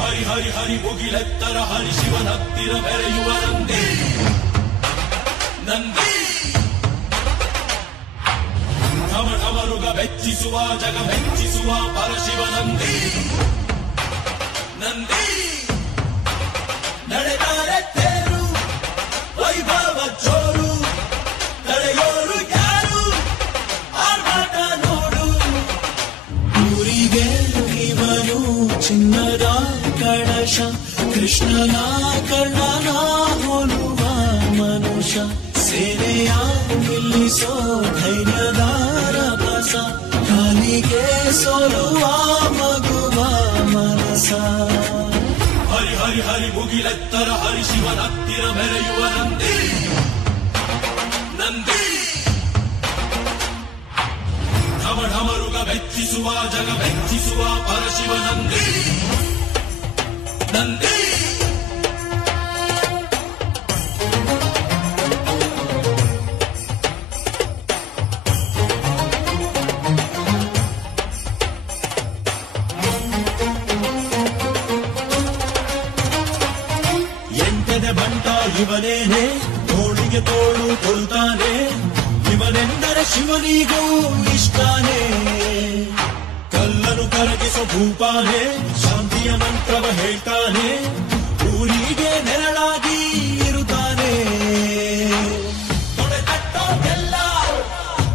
ಹರಿ ಹರಿ ಹರಿ ಮುಗಿಲೆತ್ತರ ಹರಿ ಶಿವನತ್ತಿರ ಮೆರೆಯುವ ನಂದಿ ನಂದಿ ಢಮ ಢಮರುಗ ಬೆಚ್ಚಿಸುವ ಜಗ ಮೆಚ್ಚಿಸುವ ಪರಶಿವ ನಂದಿ ನಂದಿ ನಡೆದಾರೆ ತೇರು ವೈಭವ ಜೋರು ತಡೆಯೋರು ಯಾರು ಆರ್ಭಟ ನೋಡು ಊರಿಗೆ ಇವನು ಚಿನ್ನದ ಕಳಶ ಕೃಷ್ಣನ ಕರ್ಣನ ಹೋಲುವ ಮನುಷ್ಯ ಸೇನೆಯ ನಿಲ್ಲಿಸೋ ಧೈರ್ಯದ ರಭಸ ಕಾಲಿಗೆ ಸೋಲುವ ಮಗುವ ಮನಸ ಹರಿ ಹರಿ ಹರಿ ಮುಗಿಲೆತ್ತರ ಹರಿ ಶಿವನತ್ತಿರ ಮೆರೆಯುವ ನಂದಿ ನಂದಿ ಢಮ ಢಮರುಗ ಬೆಚ್ಚಿಸುವ ಜಗ ಬೆಚ್ಚಿಸುವ ಪರಶಿವ ನಂದಿ ನಂದಿ ಎಂಟನೆ ಬಂಟ ಇವನೇನೆ ತೋಳಿಗೆ ತೋಳು ಕೊಲ್ತಾನೆ ಇವನೆಂದರೆ ಶಿವನಿಗೂ ಇಷ್ಟಾನೆ ಕಲ್ಲನು ಕರಗಿಸೋ ಭೂಪಾನೆ ಶಾಂತಿಯ ಮಂತ್ರವ ಹೇಳ್ತಾನೆ ಊರಿಗೆ ನೆರಳಾಗಿ ಇರುತ್ತಾನೆ ತೊಡೆತಟ್ಟೋದೆಲ್ಲ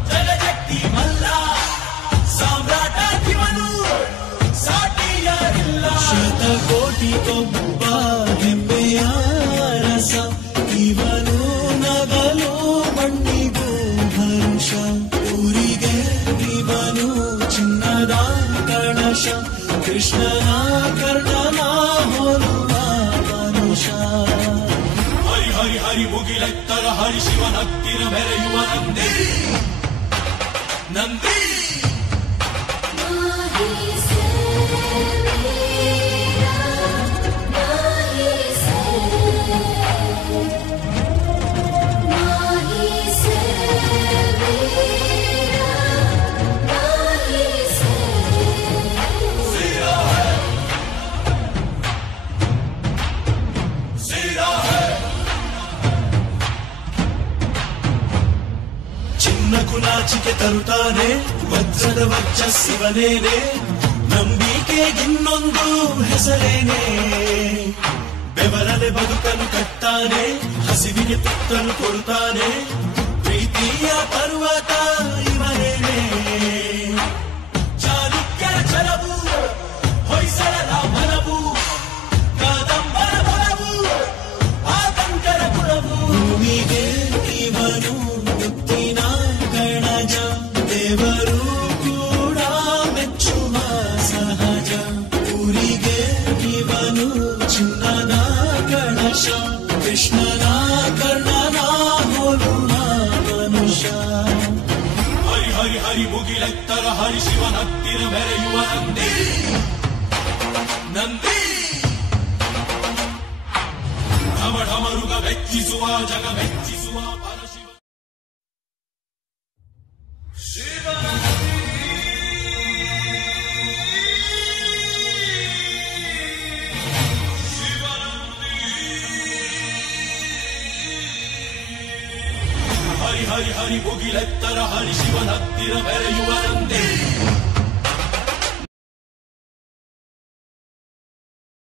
ಜಗಜಟ್ಟಿ ಮಲ್ಲ ಸಾಮ್ರಾಟ ಇವನು ಸಾಟಿಯಾರಿಲ್ಲ ಶತಕೋಟಿಗೊಬ್ಬ ಹೆಮ್ಮೆಯ ರಸ ಇವನು ನಗಲು ಮಣ್ಣಿಗೂ ಹರ್ಷ ಊರಿಗೆ ಇವನು ಚಿನ್ನದ ಕಳಶ ಕೃಷ್ಣನ ಕರ್ಣನ ಹೋಲುವ ಮನುಷ್ಯ ಹರಿ ಹರಿ ಹರಿ ಮುಗಿಲೆತ್ತರ ಹರಿ ಶಿವನತ್ತಿರ ಮೆರೆಯುವ ನಂದಿ ನಂದಿ ನಾಚಿಕೆ ತರುತ್ತಾನೆ ವಜ್ರದ ವರ್ಚಸ್ಸಿವನೇನೆ ನಂಬಿಕೆಗಿನ್ನೊಂದು ಹೆಸರೇನೆ ಬೆವರದೆ ಬದುಕನ್ನು ಕಟ್ತಾನೆ ಹಸಿವಿಗೆ ತುತ್ತನ್ನು ಕೊಡುತ್ತಾನೆ ಪ್ರೀತಿಯ ಪರ್ವತ ಇವನೇನೆ ಚಾಲುಕ್ಯರ ಛಲವು ಹೊಯ್ಸಳರ ಮನವು ಕಾದಂಬರ ಬಲವು ಆತಂಕರ ಗುಣವು ಭೂಮಿಗೆ ಇವನು ಮುತ್ತಿನ ಕಣಜ ದೇವರು ಕೂಡ ಮೆಚ್ಚುವ ಸಹಜ ಊರಿಗೆ ಇವನು ಚಿನ್ನದ ಕಳಶ ಕೃಷ್ಣನ ಕರ್ಣನ ಹೋಲುವ ಮನುಷ್ಯ ಹರಿ ಹರಿ ಹರಿ ಮುಗಿಲೆತ್ತರ ಹರಿ ಶಿವನತ್ತಿರ ಮೆರೆಯುವ ನಂದಿ ನಂದಿ ಢಮ ಢಮರುಗ ಬೆಚ್ಚಿಸುವ ಜಗ ಮೆಚ್ಚಿಸುವ ಪರಶಿವ ಹರಿ ಹರಿ ಹರಿ ಮುಗಿಲೆತ್ತರ ಹರಿ ಶಿವನತ್ತಿರ ಮೆರೆಯುವ ನಂದಿ